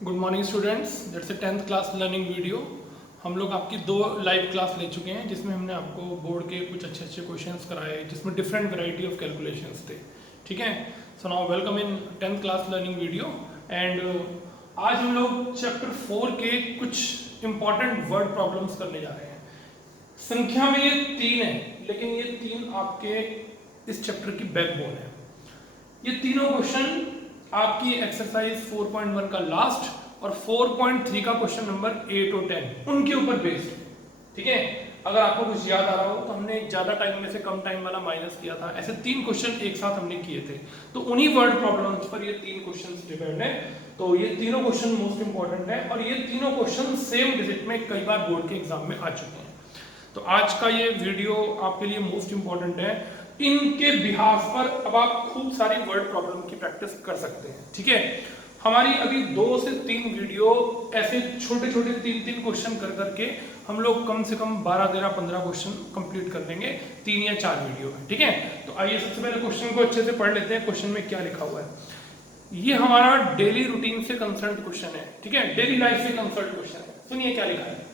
Good morning students, that's a 10th class learning video. हम लोग आपकी 2 लाइव क्लास ले चुके हैं जिसमें हमने आपको बोर्ड के कुछ अच्छे अच्छे क्वेश्चंस कराए जिसमें डिफरेंट वैरायटी ऑफ कैलकुलेशंस थे। ठीक है, so now welcome in 10th class learning video. And आज हम लोग चैप्टर 4 के कुछ इंपॉर्टेंट वर्ड प्रॉब्लम्स करने जा रहे हैं। संख्या में ये 3 है, लेकिन ये 3 आपके इस चैप्टर की बैकबोन है। ये तीनों क्वेश्चन आपकी एक्सरसाइज 4.1 का लास्ट और 4.3 का क्वेश्चन नंबर 8 और 10 उनके ऊपर बेस्ड। ठीक है, अगर आपको कुछ याद आ रहा हो तो हमने ज्यादा टाइम में से कम टाइम वाला माइनस किया था। ऐसे 3 क्वेश्चन एक साथ हमने किए थे, तो उन्हीं वर्ड प्रॉब्लम्स पर ये 3 क्वेश्चन डिपेंड है। तो ये तीनों क्वेश्चन मोस्ट इंपॉर्टेंट है और ये तीनों क्वेश्चन सेम डिजिट में कई बार बोर्ड के एग्जाम में आ चुके हैं। तो आज का ये वीडियो आपके लिए मोस्ट इंपॉर्टेंट है। इनके बिहाफ पर अब आप खूब सारी वर्ड प्रॉब्लम की प्रैक्टिस कर सकते हैं। ठीक है, हमारी अभी 2 से 3 वीडियो ऐसे छोटे छोटे 3-3 क्वेश्चन कर करके हम लोग कम से कम 12, 13, 15 क्वेश्चन कंप्लीट कर देंगे 3 या 4 वीडियो में। ठीक है, तो आइए सबसे पहले क्वेश्चन को अच्छे से पढ़ लेते हैं। क्वेश्चन में क्या लिखा हुआ है। ये हमारा डेली रूटीन से कंसर्न क्वेश्चन है। ठीक है, डेली लाइफ से कंसर्न क्वेश्चन है। सुनिए क्या लिखा है।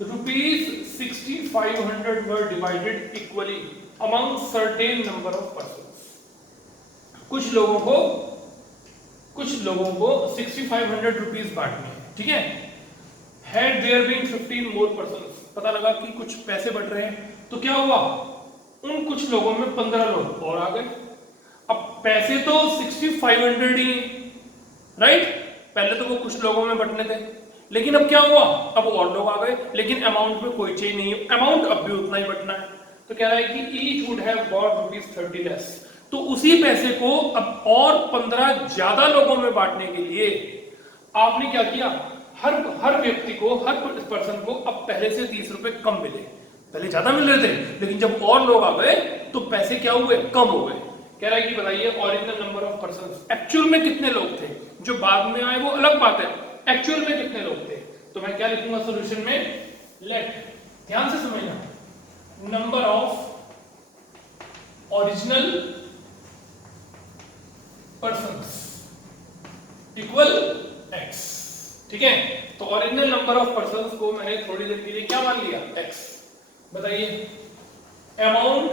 ₹6500 were divided equally among certain number of persons। कुछ लोगों को 6500 रुपीज बांटने हैं। ठीक है, had there been 15 more persons, पता लगा कि कुछ पैसे बढ़ रहे हैं, तो क्या हुआ, उन कुछ लोगों में 15 लोग और आ गए। अब पैसे तो 6500 ही, राइट, पहले तो वो कुछ लोगों में बंटने थे, लेकिन अब क्या हुआ, अब और लोग आ गए, लेकिन अमाउंट में कोई चेंज नहीं है, अमाउंट अब भी उतना ही बटना है। तो कह रहा है कि each would have got ₹30 less. तो उसी पैसे को अब और 15 ज्यादा लोगों में बांटने के लिए आपने क्या किया, हर व्यक्ति को, हर पर्सन को अब पहले से 30 रुपए कम मिले। पहले ज्यादा मिल रहे थे, लेकिन जब और लोग आ गए तो पैसे क्या हुए, कम हो गए। कह रहा है कि बताइए original number of person, actual में कितने लोग थे, जो बाद में आए वो अलग बात है, एक्चुअल में कितने लोग थे। तो मैं क्या लिखूंगा सॉल्यूशन में, लेट, ध्यान से समझना, number of original persons equal x। ठीक है, तो ओरिजिनल नंबर ऑफ पर्सन्स को मैंने थोड़ी देर के लिए क्या मान लिया, x। बताइए अमाउंट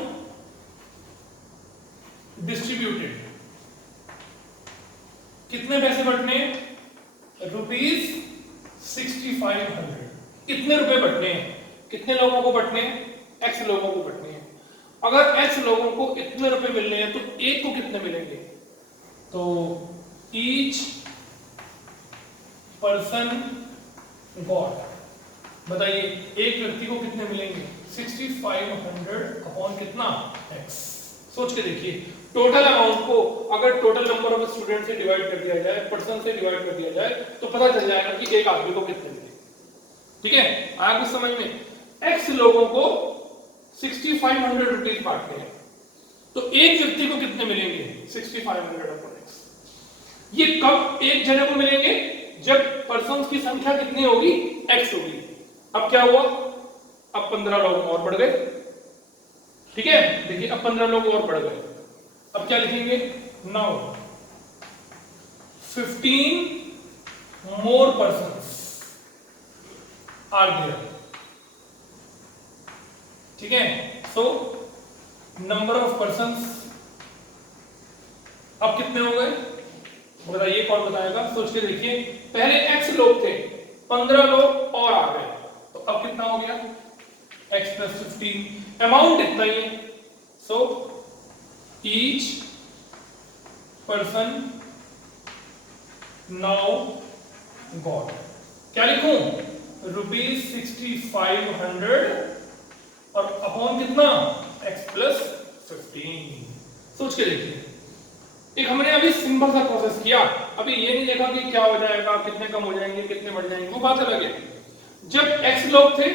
डिस्ट्रीब्यूटेड, कितने पैसे बंटने, ₹6500। कितने रुपए बंटने हैं, कितने लोगों को बंटने हैं, x लोगों को बंटने हैं। अगर x लोगों को इतने रुपए मिलने हैं तो एक को कितने मिलेंगे, तो ईच पर्सन गॉट, बताइए एक व्यक्ति को कितने मिलेंगे, 6500 अपॉन कितना, x। सोच के देखिए, टोटल अमाउंट को अगर टोटल नंबर ऑफ स्टूडेंट से डिवाइड कर दिया जाए, पर्सन से डिवाइड कर दिया जाए, तो पता चल जाएगा कि एक आदमी को कितने मिले। ठीक है, आया कुछ समझ में। x लोगों को 6500 रुपीज बांटने हैं, तो एक व्यक्ति को कितने मिलेंगे, 6500 अपॉन x। ये कब एक जने को मिलेंगे, जब पर्सन्स की संख्या कितनी होगी, x होगी। अब क्या हुआ, अब 15 लोग और बढ़ गए। ठीक है, देखिए अब 15 लोग और बढ़ गए। अब क्या लिखेंगे, now 15 more persons are there. ठीक है, सो नंबर ऑफ पर्सन्स अब कितने हो गए, बताइए कौन बताएगा, सोच के देखिए। पहले x लोग थे, 15 लोग और आ गए, तो अब कितना हो गया, x + 15, अमाउंट इतना ही है। So each person now got, क्या लिखूं, ₹6500 और अपॉन कितना, x + 15। सोच के देखिए, एक हमने अभी सिंपल सा प्रोसेस किया, अभी ये नहीं देखा कि क्या हो जाएगा, कितने कम हो जाएंगे, कितने बढ़ जाएंगे, वो बात अलग है। जब x लोग थे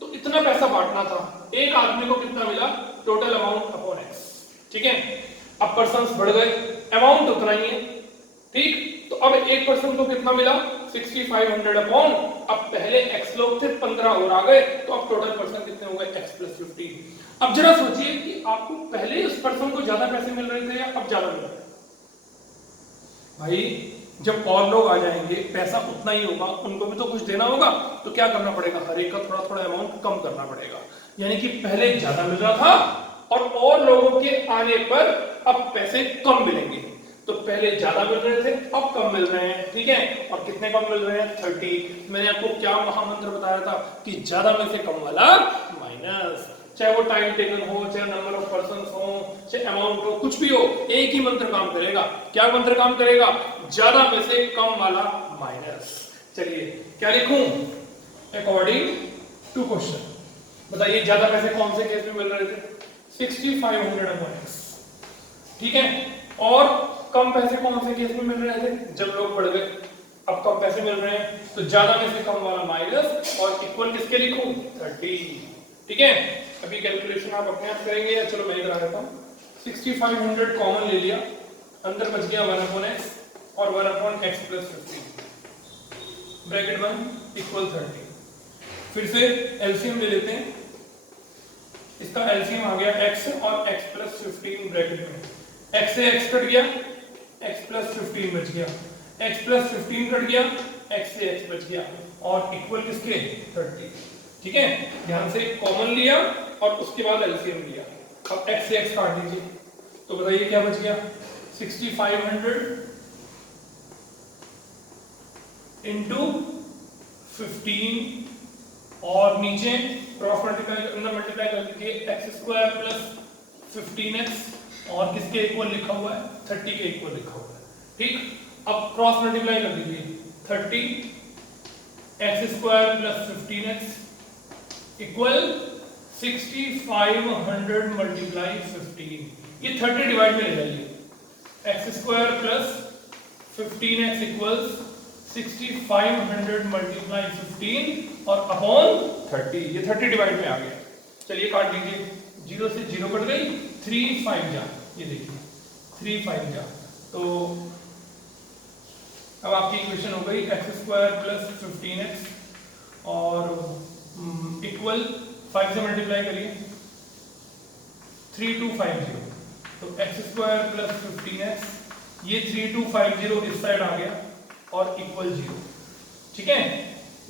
तो इतना पैसा बांटना था, एक आदमी को कितना मिला, टोटल अमाउंट अपॉन x। ठीक है, अब पर्सन्स बढ़ गए, अमाउंट उतना ही है। ठीक, तो अब एक पर्सन को कितना मिला, 6500 अपॉन, अब पहले x लोग थे, 15 और आ गए, तो अब टोटल पर्सन कितने हो गए, x + 15। अब जरा सोचिए कि आपको पहले उस पर्सन को ज्यादा पैसे मिल रहे थे या अब ज्यादा मिल रहे हैं। भाई जब और लोग आ जाएंगे पैसा उतना ही होगा, उनको भी तो कुछ देना होगा, तो क्या करना पड़ेगा, हर एक का थोड़ा थोड़ा अमाउंट कम करना पड़ेगा। यानी कि पहले ज्यादा मिल रहा था और लोगों के आने पर अब पैसे कम मिलेंगे। तो पहले ज्यादा मिल रहे थे, अब कम मिल रहे हैं, ठीक है। और कितने कम मिल रहे हैं, 30। मैंने आपको क्या महामंत्र बताया था कि ज्यादा में से कम वाला माइनस, चाहे वो टाइम टेकन हो, चाहे नंबर ऑफ पर्सन हो, चाहे अमाउंट हो, कुछ भी हो, एक ही मंत्र काम करेगा। क्या मंत्र काम करेगा, ज्यादा में से कम वाला माइनस। चलिए क्या लिखूं, अकॉर्डिंग टू क्वेश्चन। बताइए ज्यादा पैसे कौन से केस में मिल रहे थे, 6500 अपॉन x, ठीक है। और कम पैसे कौन से केस में मिल रहे थे, जब लोग बढ़ गए, अब कम पैसे मिल रहे हैं, तो ज्यादा में से कम वाला माइनस और इक्वल किसके लिखूं, 30, ठीक है। अभी कैलकुलेशन आप अपने आप करेंगे या चलो मैं ही करा देता हूं। 6500 कॉमन ले लिया, अंदर बच गया 1 अपॉन x और 1 upon x plus 15 bracket 1 equal 30। फिर से एलसीएम ले लेते हैं, इसका एलसीएम आ गया x और x प्लस 15 ब्रैकेट में, x से x कट गया, x प्लस 15 बच गया, x प्लस 15 कट गया, x से x बच गया और इक्वल किसके, 30, ठीक है। ध्यान से कॉमन लिया और उसके बाद एलसीएम लिया। अब x से x काट दीजिए, तो बताइए क्या बच गया, 6500 इंटू 15 और नीचे क्रॉस मल्टीप्लाई, अंदर मल्टीप्लाई कर दीजिए, x स्क्वायर प्लस 15x और किसके इक्वल लिखा हुआ है, 30 के इक्वल लिखा हुआ है, ठीक। अब क्रॉस मल्टीप्लाई कर दीजिए, 30 x square plus 15x equal 6500 multiply 15, ये 30 डिवाइड में ले जाइए, x square plus 15x equals 6500 multiply 15 और अपॉन 30, ये 30 डिवाइड में आ गया। चलिए काट दीजिए, 0 से 0 कट गई, 3 5 जा, ये देखिए 3 5 जा, तो अब आपकी इक्वेशन हो गई x स्क्वायर प्लस 15x और इक्वल 5 से मल्टीप्लाई करिए 3250, तो x स्क्वायर प्लस 15x, ये 3250 इस साइड आ गया और इक्वल 0, ठीक है।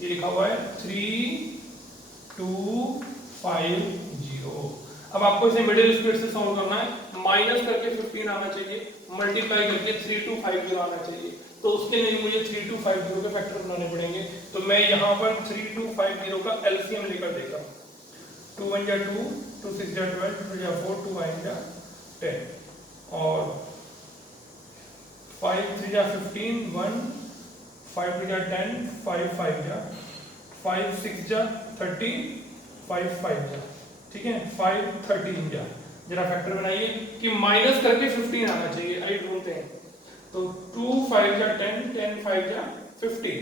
ये लिखा हुआ है 3250। अब आपको इसे मिडिल स्पीड से सॉल्व करना है, माइनस करके 15 आना चाहिए, मल्टीप्लाई करके 3250 आना चाहिए, तो उसके लिए मुझे 3250 के फैक्टर बनाने पड़ेंगे। तो मैं यहाँ पर 3250 का एलसीएम लेकर देता हूँ, 2 1 जा 2, 2 6 जा 12, 2 जा 4, 2 9 जा 10 और 5 3 जा 15, 1 5 2 जा 10, 5 5 जा 5 6 जा 30, 5 5 जा, ठीक है, 5 13 जा। जरा फैक्टर बनाइए कि माइनस करके 15 आना चाहिए, आइए ढूंढते हैं। तो 2 5 जा 10, 10 5 जा 15,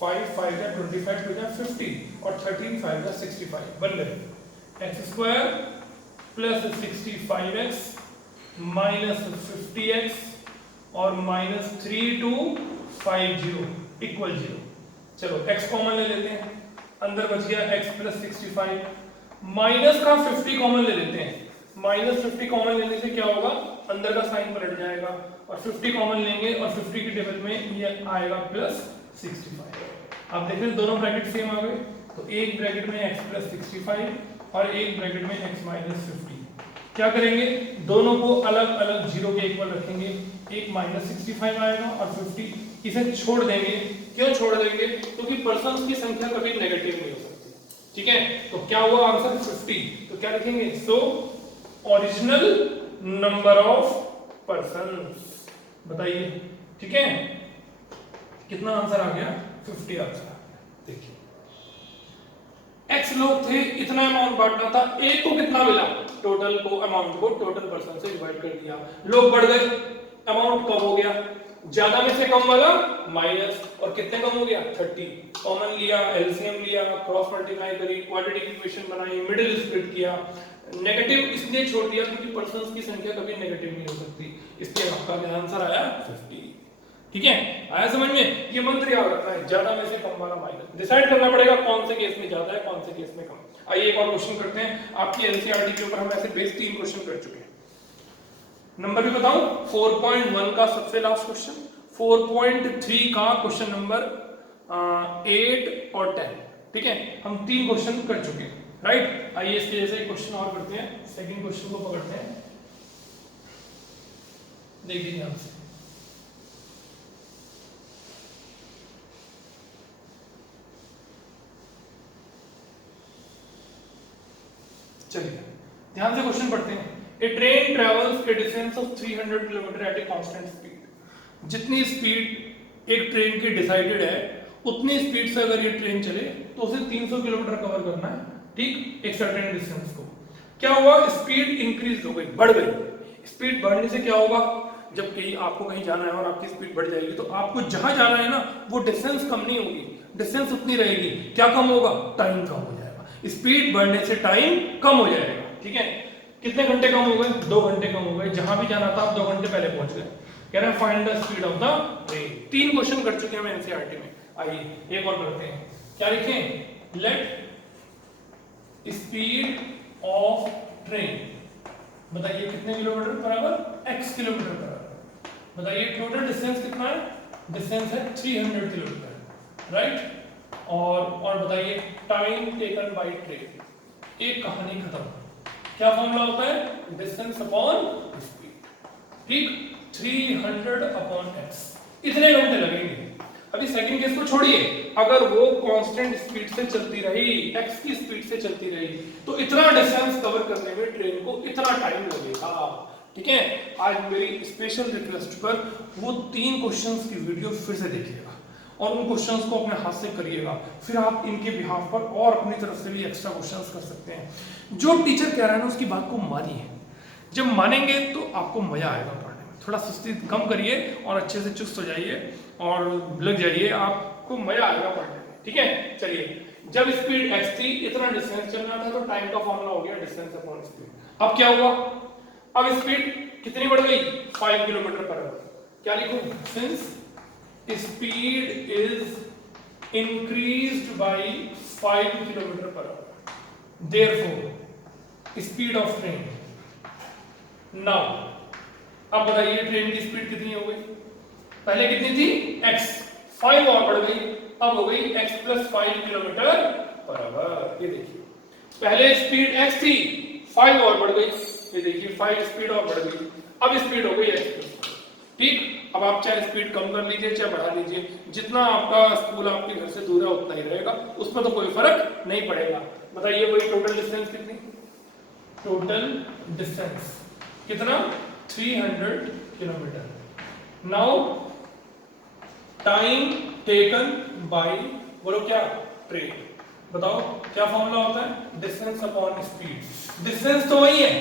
5 5 जा 25, 2 जा 50 और 13 5 जा 65 बन गए। x square plus 65x minus 50x और माइनस 3250 इक्वल 0। चलो x कॉमन ले लेते हैं, अंदर बच गया x प्लस 65, माइनस का 50 कॉमन ले लेते हैं, माइनस 50 कॉमन लेने से क्या होगा, अंदर का साइन पलट जाएगा और 50 कॉमन लेंगे और 50 की टेबल में ये आएगा प्लस 65। आप देख रहे हैं दोनों ब्रैकेट सेम आ गए, तो एक ब्रैकेट में x प्लस 65 और एक ब्रैकेट में x माइनस 50। क्या करेंगे, दोनों को अलग अलग 0 के इक्वल रखेंगे, एक माइनस 65 आएगा और 50, इसे छोड़ देंगे। क्यों छोड़ देंगे, क्योंकि पर्सन्स की संख्या कभी नेगेटिव नहीं हो सकती, ठीक है। तो क्या हुआ आंसर 50, तो क्या लिखेंगे, so original number of persons, बताइए, ठीक है। कितना आंसर आ गया, 50 आंसर आ गया। देखिए x लोग थे, इतना अमाउंट बांटना था, एक को कितना मिला, टोटल को अमाउंट को टोटल पर्सन से डिवाइड कर दिया, लोग बढ़ गए, अमाउंट कम हो गया, ज्यादा में से कम वाला माइनस और कितने कम हो गया, 30। कॉमन लिया, एलसीएम लिया, क्रॉस मल्टीप्लाई करी, क्वाड्रेटिक इक्वेशन बनाई, मिडिल स्प्लिट किया, नेगेटिव इसलिए छोड़ दिया क्योंकि पर्सन्स की संख्या कभी नेगेटिव नहीं हो सकती, इसलिए आपका आंसर आया 50, ठीक है। आया समझ में, ये मंत्र याद रखना है, ज्यादा में से कम वाला माइनस, डिसाइड करना पड़ेगा कौन से केस में ज्यादा है कौन से केस में कम। आइए एक और क्वेश्चन करते हैं, आपकी एनसीईआरटी के ऊपर हम ऐसे बेस 3 क्वेश्चन कर चुके हैं। नंबर भी बताऊं, 4.1 का सबसे लास्ट क्वेश्चन, 4.3 का क्वेश्चन नंबर 8 और 10, ठीक है। हम 3 क्वेश्चन कर चुके हैं, राइट। आइए इसके जैसे एक क्वेश्चन और करते हैं, सेकंड क्वेश्चन को पकड़ते हैं, देखिए ध्यान से। चलिए ध्यान से क्वेश्चन पढ़ते हैं। A train travels a distance of 300 kilometre at a constant speed. जितनी स्पीड एक ट्रेन की डिसाइडेड है, उतनी स्पीड से अगर ये ट्रेन चले तो उसे 300 किलोमीटर कवर करना है, ठीक, एक सर्टेन डिस्टेंस को। क्या हुआ, स्पीड इंक्रीज हो गई, बढ़ गई। स्पीड बढ़ने से क्या होगा, जब कहीं आपको कहीं जाना है और आपकी स्पीड बढ़ जाएगी तो आपको जहां जाना है ना वो डिस्टेंस कम नहीं होगी, डिस्टेंस उतनी रहेगी। क्या कम होगा, टाइम कम हो जाएगा। स्पीड बढ़ने से टाइम कम हो जाएगा, ठीक है। कितने घंटे कम हो गए, 2 घंटे कम हो गए। जहां भी जाना था आप 2 घंटे पहले पहुंच गए। कह रहे हैं find the speed of the train. 3 question कर चुके हैं हम एनसीईआरटी में। आइए एक और करते हैं। क्या लिखें, लेट स्पीड ऑफ ट्रेन, बताइए कितने kilometre per our, x kilometre per our. बताइए टोटल डिस्टेंस कितना है, डिस्टेंस है 300 किलोमीटर, राइट। और बताइए टाइम टेकन बाय ट्रेन। एक कहानी खत्म। क्या फॉर्मूला होता है, डिस्टेंस अपॉन स्पीड, ठीक, 300 अपॉन x। इतने घंटे लगेंगे। अभी सेकंड केस को छोड़िए, अगर वो कांस्टेंट स्पीड से चलती रही, x की स्पीड से चलती रही, तो इतना डिस्टेंस कवर करने में ट्रेन को इतना टाइम लगेगा, ठीक है। आज मेरी स्पेशल रिक्वेस्ट पर वो 3 क्वेश्चंस की वीडियो फिर से देखिएगा और उन क्वेश्चंस को अपने हाथ से करिएगा। फिर आप इनके बिहाफ पर और अपनी तरफ से भी एक्स्ट्रा क्वेश्चंस कर सकते हैं। जो टीचर कह रहा है ना उसकी बात को मानिए। जब मानेंगे तो आपको मजा आएगा पढ़ने में। थोड़ा सुस्ती कम करिए और अच्छे से चुस्त हो जाइए और लग जाइए, आपको मजा आएगा पढ़ने में, ठीक है। चलिए, जब स्पीड x थी, इतना डिस्टेंस चलना था, तो टाइम का फॉर्मूला हो गया डिस्टेंस अपॉन स्पीड। अब क्या हुआ, अब स्पीड कितनी बढ़ गई, 5 किलोमीटर पर आवर। क्या लिखूं, since speed is increased bye 5 kilometre per our, therefore speed of train now. अब बताइए ट्रेन की स्पीड कितनी हो गई, पहले कितनी थी x, 5 और बढ़ गई, अब हो गई x plus 5 kilometre per our. ये देखिए, पहले स्पीड x थी, 5 और बढ़ गई, ये देखिए 5 स्पीड और बढ़ गई, अब स्पीड हो गई x प्लस, ठीक। अब आप चाहे स्पीड कम कर लीजिए चाहे बढ़ा लीजिए, जितना आपका स्कूल आपके घर से दूर है उतना ही रहेगा, उसमें तो कोई फर्क नहीं पड़ेगा। बताइए वही टोटल डिस्टेंस कितनी, टोटल डिस्टेंस कितना, 300 kilometre. Now time taken bye, बोलो क्या, ट्रेन। बताओ क्या फॉर्मूला होता है, डिस्टेंस अपॉन स्पीड। डिस्टेंस तो वही है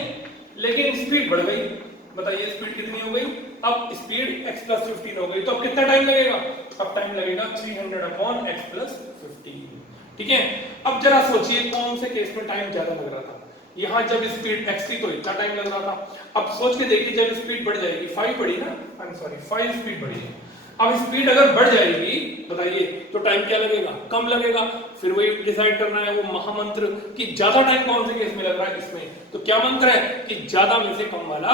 लेकिन स्पीड बढ़ गई। बताइए स्पीड कितनी हो गई, अब स्पीड x प्लस 15 हो गई, तो अब कितना टाइम लगेगा, अब टाइम लगेगा 300 अपॉन x प्लस 15, ठीक है। अब जरा सोचिए कौन से केस में टाइम ज्यादा लग रहा था। यहाँ जब स्पीड x थी तो इतना टाइम लग रहा था। अब सोच के देखिए जब स्पीड बढ़ जाएगी, 5 बढ़ी ना, आई एम सॉरी 5 स्पीड बढ़ी है। अब स्पीड अगर बढ़ जाएगी बताइए तो टाइम क्या लगेगा, कम लगेगा। फिर वही डिसाइड करना है वो महामंत्र कि ज्यादा टाइम कौन से केस में लग रहा है इसमें। तो क्या मंत्र है कि ज्यादा में से कम वाला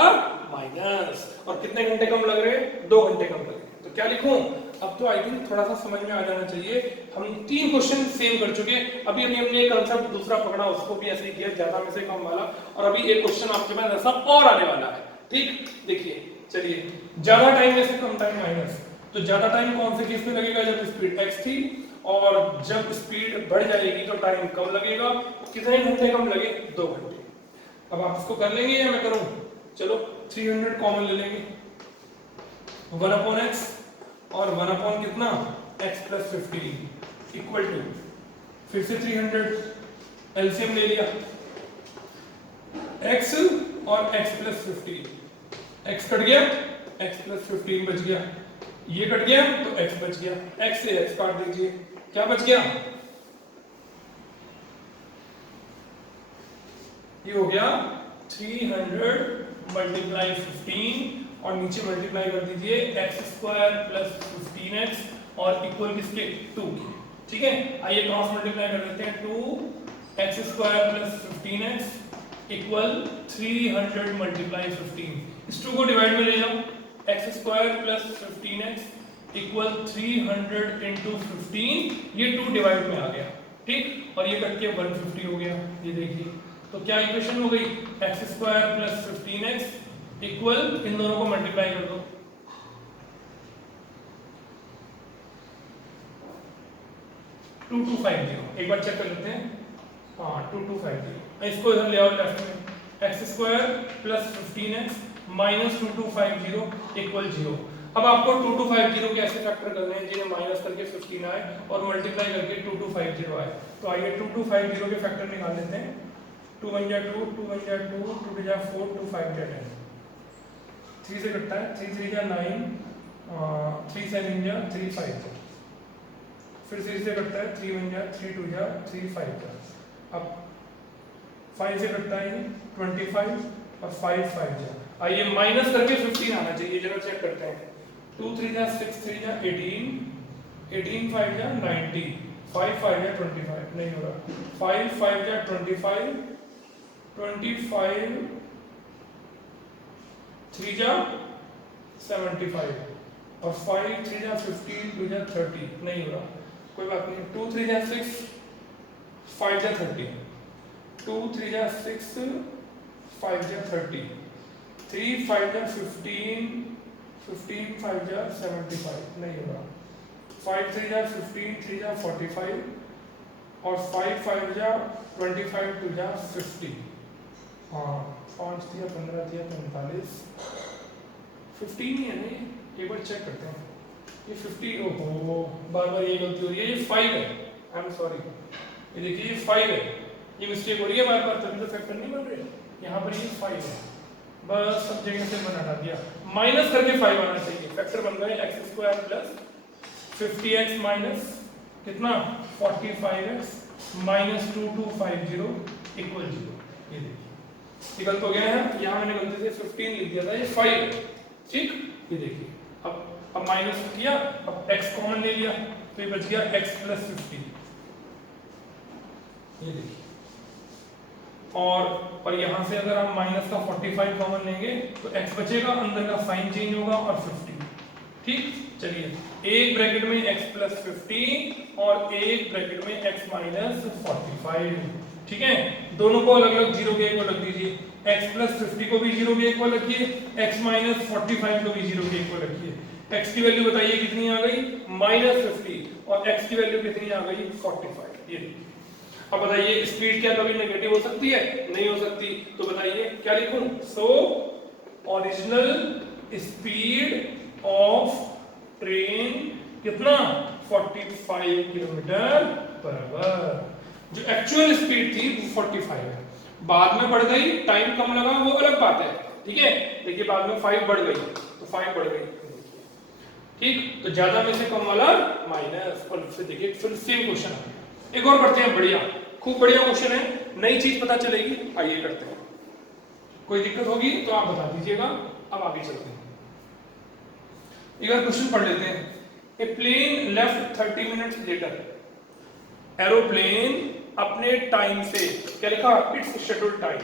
माइनस। और कितने घंटे कम लग रहे हैं, 2 घंटे कम लग रहे हैं। तो क्या लिखूं, अब तो आई थिंक थोड़ा सा समझ में आ जाना चाहिए। हम 3 क्वेश्चन सेम कर चुके हैं। अभी हमने एक कंसेप्ट दूसरा पकड़ा, उसको भी ऐसे ही किया, ज्यादा में से कम वाला। और अभी एक क्वेश्चन आपके पास ऐसा और आने वाला है, ठीक। देखिए चलिए, ज्यादा टाइम में से कम टाइम माइनस, तो ज्यादा टाइम कौन से केस में लगेगा, जब स्पीड x थी, और जब स्पीड बढ़ जाएगी तो टाइम कम लगेगा। कितने घंटे कम लगे, 2 घंटे। अब आप इसको कर लेंगे या मैं करूं, चलो 300 कॉमन ले लेंगे, 1 अपॉन x और 1 अपॉन कितना, x प्लस 15 इक्वल टू, फिर से 300 एलसीएम ले लिया, x और x प्लस 15, x कट गया, x प्लस 15 बच गया, ये कट गया तो x बच गया, x से x काट दीजिए, क्या बच गया, ये हो गया 300 मल्टीप्लाई 15 और नीचे मल्टीप्लाई कर दीजिए x स्क्वायर प्लस 15x और इक्वल किसके, 2 के, ठीक है। आइए क्रॉस मल्टीप्लाई कर देते हैं, 2x square plus 15x equal 300 multiply 15। इस 2 को डिवाइड में ले जाओ, x square plus 15x equal 300 into 15, ये 2 डिवाइड में आ गया, ठीक, और ये कट के 150 हो गया। ये देखिए, तो क्या इक्वेशन हो गई, x square plus 15x equal, इन दोनों को मल्टीप्लाई कर दो, 2250। एक बार चेक कर लेते हैं, हाँ 2250। इसको इधर ले आओ लेफ्ट में, x square plus 15x minus 2250 equal 0। अब आपको 2250 के ऐसे फैक्टर करने हैं जिन्हें माइनस करके 15 आए और मल्टीप्लाई करके 2250 आए। तो आइए 2250 के फैक्टर निकाल लेते हैं। 2 1 जा 2, 2 1 जा 2, 2 2 जा 4, 2 5 जा 10। 3 से कटता है, 3 3 जा 9, 3 7 जा 3 5 जा, फिर 3 से कटता है, 3 1 जा 3 2 जा 3 5 जा। अब 5 से कटता है 25 और 5 5 जा। आइए माइनस करके 15 आना चाहिए, जरा चेक करते हैं। 2 3 जा 6 3 जा 18, 18 5 जा 90, 5 5 जा 25, नहीं हो रहा, 5 5 जा 25, 25 3 जा 75 और 5 3 जा 15, 2 जा 30, नहीं हो रहा, कोई बात नहीं। 2 3 जा 6, 5 जा 30, 2 3 जा 6, 5 जा 30, 3 5 जा 15, 15 5 जा 75, नहीं हो रहा, 5 3 जा 15, 3 जा 45 और 5 5 जा 25, 2 जा 50, हाँ 5 दिया 15 दिया 45, 15 ही है नहीं, एक बार चेक करते हैं। ये 50, ओहो बार बार ये गलती हो रही है, ये 5 है, आई एम सॉरी, ये देखिए ये 5 है, ये मिस्टेक हो रही है बार बार, तभी तो फैक्टर नहीं बन रहे, यहाँ पर ये 5 है, बस सब जगह से बना हटा दिया, माइनस करके 5 आना चाहिए। फैक्टर बन गए x square plus 50x minus कितना 45x माइनस 2250 इक्वल 0। ये देखिए ये गलत हो गया है, यहाँ मैंने गलती से 15 लिख दिया था, ये 5 है, ठीक। ये देखिए अब माइनस किया, अब x कॉमन ले लिया तो ये बच गया x प्लस 50। ये देखिए और यहाँ से अगर हम माइनस का 45 कॉमन लेंगे तो x बचेगा, अंदर का साइन चेंज होगा और 50, ठीक। चलिए एक ब्रैकेट में x प्लस 50 और एक ब्रैकेट में x माइनस 45, ठीक है। दोनों को अलग अलग 0 के इक्वल रख दीजिए, x प्लस 50 को भी 0 के इक्वल रखिए, x माइनस 45 को भी 0 के इक्वल रखिए। x की वैल्यू बताइए कितनी आ गई, -50, और x की वैल्यू कितनी आ गई 45। ये अब बताइए स्पीड क्या कभी नेगेटिव हो सकती है, नहीं हो सकती, तो बताइए क्या लिखूं, so original speed of train कितना 45 किलोमीटर पर आवर। जो एक्चुअल स्पीड थी वो 45 है, बाद में बढ़ गई, टाइम कम लगा वो अलग बात है, ठीक है। देखिए बाद में 5 बढ़ गई तो 5 बढ़ गई, ठीक। तो ज्यादा में से कम वाला माइनस, और फिर देखिए फिर सेम क्वेश्चन आ गया। एक और करते हैं, बढ़िया खूब बढ़िया क्वेश्चन है, नई चीज पता चलेगी, आइए करते हैं। कोई दिक्कत होगी तो आप बता दीजिएगा। अब आगे चलते हैं, एक बार क्वेश्चन पढ़ लेते हैं। A plane left 30 minutes later, aeroplane अपने टाइम से, क्या लिखा, इट्स शेड्यूल्ड टाइम,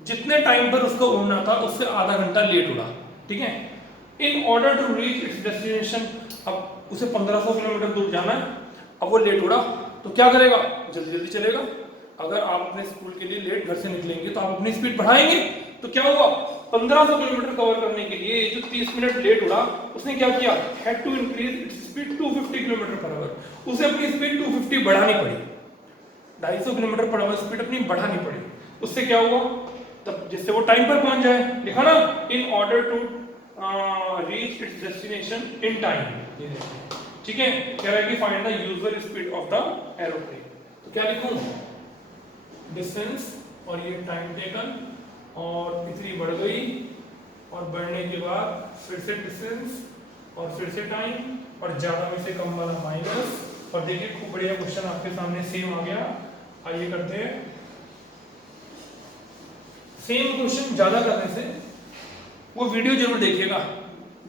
जितने टाइम पर उसको उड़ना था उससे आधा घंटा लेट उड़ा, ठीक है। In order to reach its destination, अब उसे 1500 किलोमीटर दूर जाना है, अब वो लेट उड़ा तो क्या करेगा, जल्दी जल्दी चलेगा। अगर आप अपने स्कूल के लिए लेट घर से निकलेंगे तो आप अपनी स्पीड बढ़ाएंगे, तो क्या हुआ, 1500 किलोमीटर कवर करने के लिए जो 30 मिनट लेट उड़ा उसने क्या किया, had to increase its speed 250 kilometre per hour, उसे अपनी स्पीड 250 बढ़ानी पड़ी, 250 किलोमीटर पर आवर स्पीड अपनी बढ़ानी पड़ी। उससे क्या हुआ, तब जिससे वो टाइम पर पहुंच जाए, लिखा ना, in order to reach its destination in time, ठीक है। कह रहा है कि find the usual speed of the aeroplane, तो क्या लिखूं, डिस्टेंस और ये टाइम टेकन, और इतनी बढ़ गई और बढ़ने के बाद फिर से डिस्टेंस और फिर से टाइम और ज्यादा में से कम वाला माइनस। और देखिए खूब बढ़िया क्वेश्चन आपके सामने सेम आ गया, आइए करते हैं। सेम क्वेश्चन ज्यादा करने से वो वीडियो जरूर देखिएगा,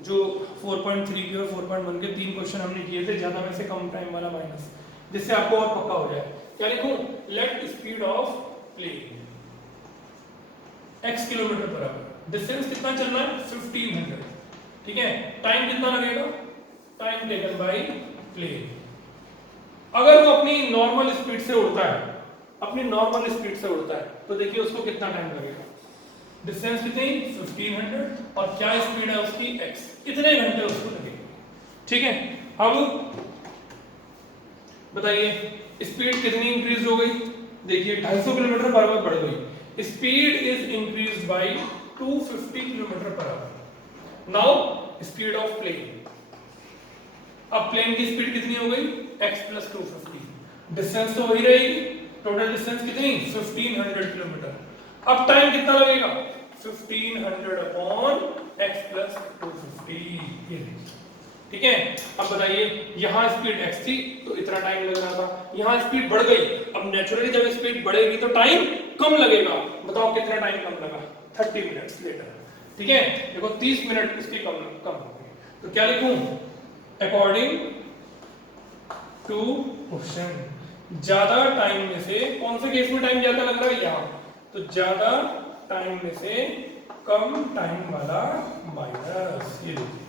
जो 4.3 के और 4.1 के 3 क्वेश्चन हमने किए थे, ज्यादा में से कम टाइम वाला माइनस, जिससे आपको और पक्का हो जाए। क्या लिखूं, let speed of plane x kilometre per hour, distance कितना चलना है 1500, ठीक है। टाइम कितना लगेगा, time time taken by plane. अगर वो अपनी नॉर्मल स्पीड से उड़ता है, अपनी नॉर्मल स्पीड से उड़ता है, तो देखिए उसको कितना टाइम लगेगा। डिस्टेंस कितनी 1500 और क्या स्पीड है उसकी x, इतने घंटे उसको लगेंगे। ठीक है, अब बताइए स्पीड कितनी इंक्रीज हो गई। देखिए 250 किलोमीटर पर आवर बढ़ गई। Speed is increased by 250 kilometre per hour. Now speed of plane, अब प्लेन की स्पीड कितनी हो गई x प्लस 250। डिस्टेंस तो वही रहेगी, टोटल डिस्टेंस कितनी 1500 किलोमीटर। अब टाइम कितना लगेगा 1500 अपॉन x प्लस 250। ठीक है, अब बताइए यहां स्पीड x थी तो इतना टाइम लग रहा था, यहां स्पीड बढ़ गई। अब नेचुरली जब स्पीड बढ़ेगी तो टाइम कम लगेगा। बताओ कितना टाइम कम लगा 30 मिनट्स लेटर। ठीक है, देखो 30 मिनट इसकी कम हो गई। तो क्या लिखूं अकॉर्डिंग टू क्वेश्चन, ज्यादा टाइम में से कौन से केस में टाइम ज्यादा लग रहा है यहां, तो ज्यादा टाइम में से कम टाइम वाला माइनस, ये देखिए।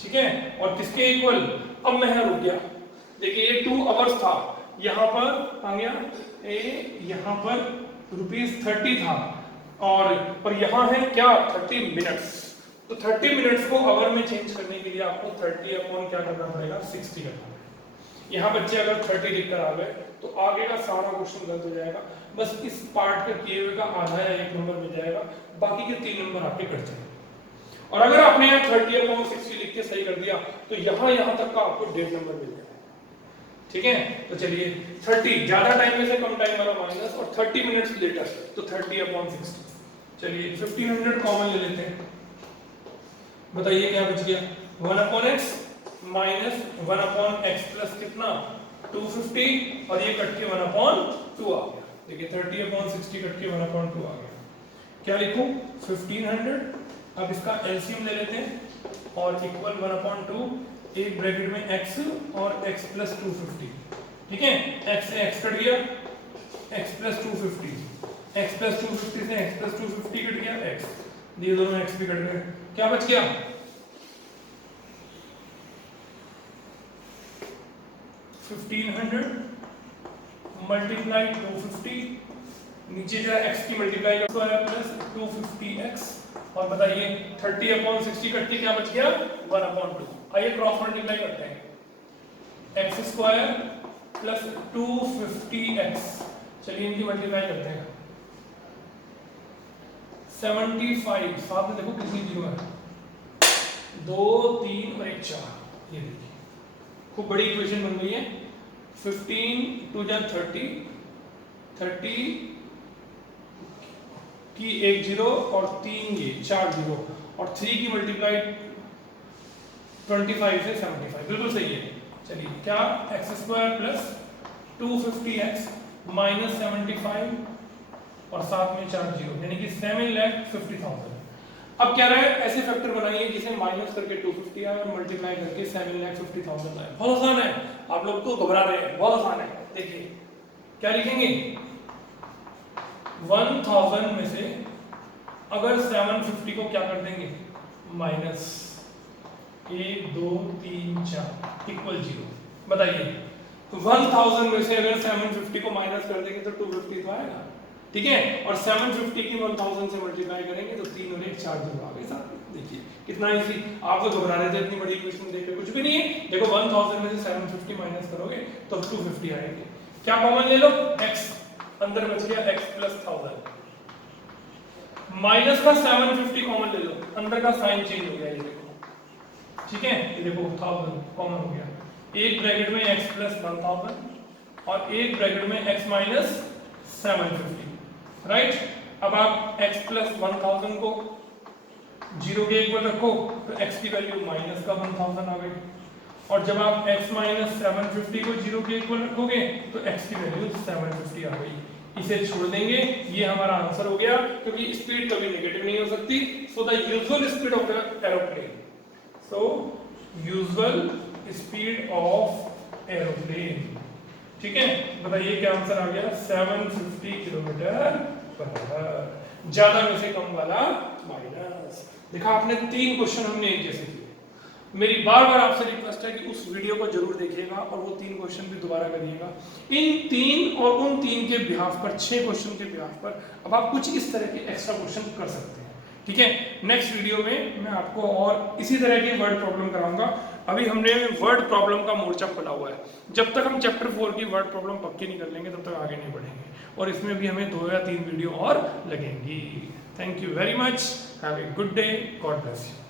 ठीक है, और किसके इक्वल, अब मैं यहां रुक गया। देखिए ये 2 आवर्स था, यहां पर आ गया यहां पर ₹30 था और यहां है क्या 30 मिनट्स। तो 30 मिनट्स को आवर में चेंज करने के लिए आपको 30 अपॉन क्या करना पड़ेगा 60 करना पड़ेगा। यहाँ बच्चे अगर 30 लिखकर आ गए तो आगे का सारा क्वेश्चन गलत हो जाएगा। बस इस पार्ट का किए हुए का आधा या 1 नंबर मिल जाएगा, बाकी के 3 नंबर आपके कट जाएंगे। और अगर आपने यहाँ 30/60 लिख के सही कर दिया तो यहाँ तक का आपको 1.5 नंबर मिल जाएगा। ठीक है, तो चलिए 30 ज्यादा टाइम में से कम टाइम वाला माइनस और 30 मिनट्स लेटर, तो 30/60। चलिए 1500 कॉमन ले लेते हैं। बताइए क्या बच गया 1/x माइनस 1/x प्लस कितना 250 और ये कट के 1/2 आ गया। देखिए 30/60 कट के 1/2 आ गया। क्या लिखूं 1500। अब इसका एलसीएम ले लेते हैं और इक्वल 1/2, एक ब्रैकेट में x और x प्लस 250। ठीक है, x से x कट गया, x प्लस 250, x प्लस 250 से x प्लस 250 कट गया, x, ये दोनों x भी कट गए। क्या बच गया 1500 मल्टीप्लाई 250, नीचे जो है x की मल्टीप्लाई कर स्क्वायर प्लस 250x, और बताइए 30/60 कट के क्या बच गया 1/2। आइए क्रॉस मल्टीप्लाई करते हैं, x स्क्वायर प्लस 250x, चलिए इनकी मल्टीप्लाई करते हैं 75, साथ में देखो कितनी जीरो है 2 3 और 1 4, ये देखिए खूब बड़ी इक्वेशन बन गई है। 15 2 जा 30 की 1 जीरो और 3 ये 4 जीरो और 3 की मल्टीप्लाई 25 से 75, बिल्कुल सही है। चलिए क्या x square plus 250x minus 75 और साथ में 4 जीरो, यानी कि 7,50,000। अब क्या रहा है, ऐसे फैक्टर बनाइए जिसे माइनस करके 250 आए और मल्टीप्लाई करके 7,50,000 आए। बहुत आसान है, आप लोग तो घबरा रहे हैं, बहुत आसान है। देखिए क्या लिखेंगे 1000 में से अगर 750 को क्या कर देंगे माइनस 1 2 3 4 इक्वल 0। बताइए 1000 में से अगर 750 को माइनस कर देंगे तो 250 तो आएगा। ठीक है, और 750 की 1000 से मल्टीप्लाई करेंगे तो 3 और 1 4 जीरो आ गए साथ में। देखिए कितना इजी, आप तो घबरा रहे थे इतनी बड़ी इक्वेशन देख के, कुछ भी नहीं है। देखो 1000 में से 750 माइनस करोगे तो 250 आएंगे। क्या कॉमन ले लो x, अंदर बच गया x प्लस 1000, माइनस का 750 कॉमन ले लो, अंदर का साइन चेंज हो गया, ये देखो। ठीक है, ये देखो 1000 कॉमन हो गया, एक ब्रैकेट में x प्लस 1000 और एक ब्रैकेट में x माइनस 750। राइट, अब आप x प्लस 1000 को 0 के इक्वल रखो तो x की वैल्यू माइनस का 1000 आ गई, और जब आप x माइनस 750 को 0 के इक्वल रखोगे तो x की वैल्यू 750 आ गई। इसे छोड़ देंगे, ये हमारा आंसर हो गया, क्योंकि स्पीड कभी नेगेटिव नहीं हो सकती। So the usual speed of the aeroplane, so usual speed of aeroplane. ठीक है, बताइए क्या आंसर आ गया 750 किलोमीटर पर आवर, ज्यादा में से कम वाला माइनस। देखा आपने 3 क्वेश्चन हमने एक जैसे किए, मेरी बार बार आपसे रिक्वेस्ट है कि उस वीडियो को जरूर देखिएगा और वो 3 क्वेश्चन भी दोबारा करिएगा। इन 3 और उन 3 के बिहाफ पर, 6 क्वेश्चन के बिहाफ पर अब आप कुछ इस तरह के एक्स्ट्रा क्वेश्चन कर सकते हैं। ठीक है, नेक्स्ट वीडियो में मैं आपको और इसी तरह की वर्ड प्रॉब्लम कराऊंगा। अभी हमने वर्ड प्रॉब्लम का मोर्चा खोला हुआ है, जब तक हम चैप्टर 4 की वर्ड प्रॉब्लम पक्की नहीं कर लेंगे तब तक आगे नहीं बढ़ेंगे, और इसमें भी हमें 2 या 3 वीडियो और लगेंगी। Thank you very much, have a good day, God bless you.